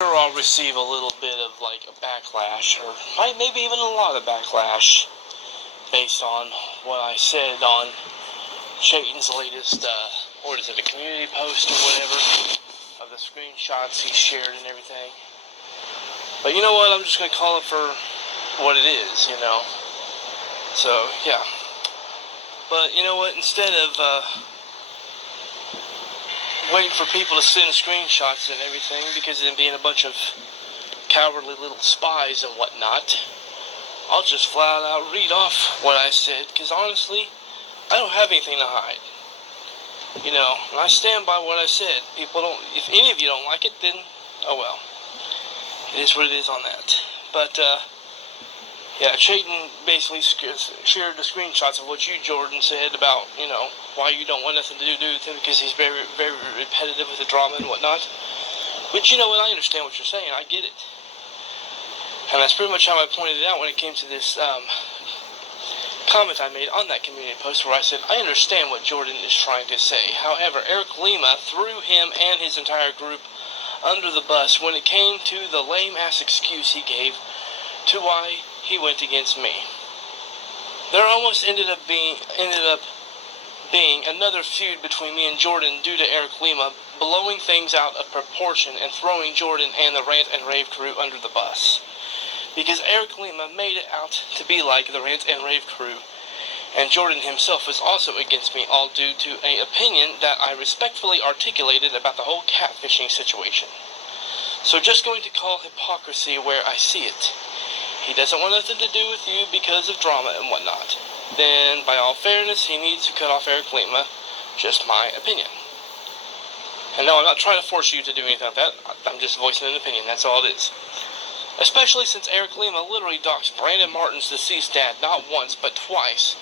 sure I'll receive a little bit of like a backlash, or maybe even a lot of backlash, based on what I said on Chayton's latest, a community post or whatever, of the screenshots he shared and everything. But you know what, I'm just going to call it for what it is, So, yeah. But you know what, instead of waiting for people to send screenshots and everything, because of them being a bunch of cowardly little spies and whatnot, I'll just flat out read off what I said, because honestly, I don't have anything to hide. And I stand by what I said. If any of you don't like it, then, oh well. It is what it is on that. But, Chayton basically shared the screenshots of what you, Jordan, said about, why you don't want nothing to do with him, because he's very, very repetitive with the drama and whatnot. Which, and I understand what you're saying. I get it. And that's pretty much how I pointed it out when it came to this, comment I made on that community post, where I said, I understand what Jordan is trying to say. However, Eric Lima threw him and his entire group under the bus when it came to the lame-ass excuse he gave to why he went against me. There almost ended up being another feud between me and Jordan due to Eric Lima blowing things out of proportion and throwing Jordan and the Rant and Rave crew under the bus. Because Eric Lima made it out to be like the Rant and Rave crew, and Jordan himself was also against me, all due to an opinion that I respectfully articulated about the whole catfishing situation. So just going to call hypocrisy where I see it. He doesn't want nothing to do with you because of drama and whatnot. Then, by all fairness, he needs to cut off Eric Lima. Just my opinion. And no, I'm not trying to force you to do anything like that. I'm just voicing an opinion, that's all it is. Especially since Eric Lima literally doxed Brandon Martin's deceased dad not once, but twice.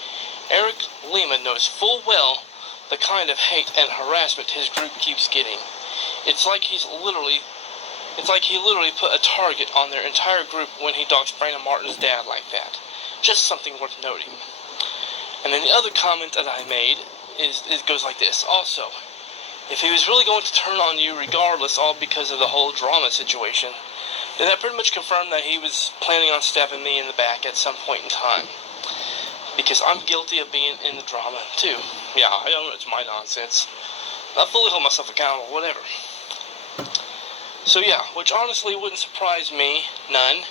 Eric Lima knows full well the kind of hate and harassment his group keeps getting. It's like he literally put a target on their entire group when he doxed Brandon Martin's dad like that. Just something worth noting. And then the other comment that I made it goes like this. Also, if he was really going to turn on you regardless, all because of the whole drama situation, then that pretty much confirmed that he was planning on stabbing me in the back at some point in time. Because I'm guilty of being in the drama, too. Yeah, I know it's my nonsense. I fully hold myself accountable, whatever. So yeah, which honestly wouldn't surprise me none,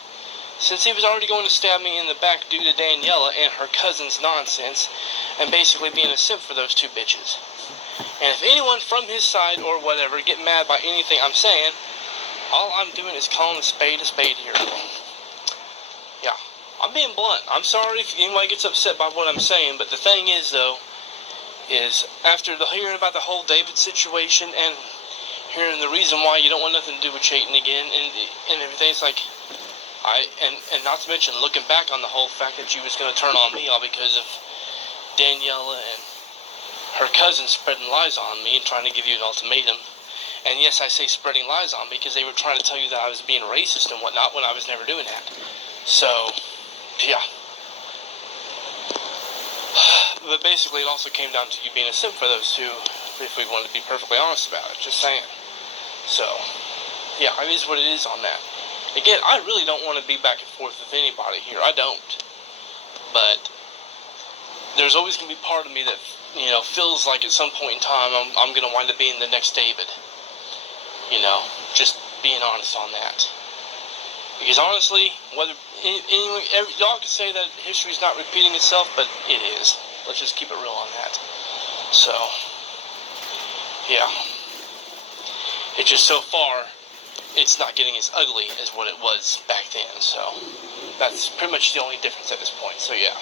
since he was already going to stab me in the back due to Daniela and her cousin's nonsense, and basically being a simp for those two bitches. And if anyone from his side or whatever get mad by anything I'm saying, all I'm doing is calling a spade here. Yeah, I'm being blunt. I'm sorry if anybody gets upset by what I'm saying, but the thing is, though, is after hearing about the whole David situation and hearing the reason why you don't want nothing to do with Chayton again and everything, it's like, and not to mention looking back on the whole fact that you was going to turn on me all because of Daniela and her cousin spreading lies on me and trying to give you an ultimatum. And yes, I say spreading lies on me because they were trying to tell you that I was being racist and whatnot when I was never doing that. So, yeah. But basically, it also came down to you being a simp for those two, if we wanted to be perfectly honest about it. Just saying. So, yeah, it is what it is on that. Again, I really don't want to be back and forth with anybody here. I don't. But there's always going to be part of me that, feels like at some point in time I'm going to wind up being the next David. Just being honest on that. Because honestly, y'all can say that history's not repeating itself, but it is. Let's just keep it real on that. So, yeah. It's just so far, it's not getting as ugly as what it was back then. So, that's pretty much the only difference at this point. So, yeah.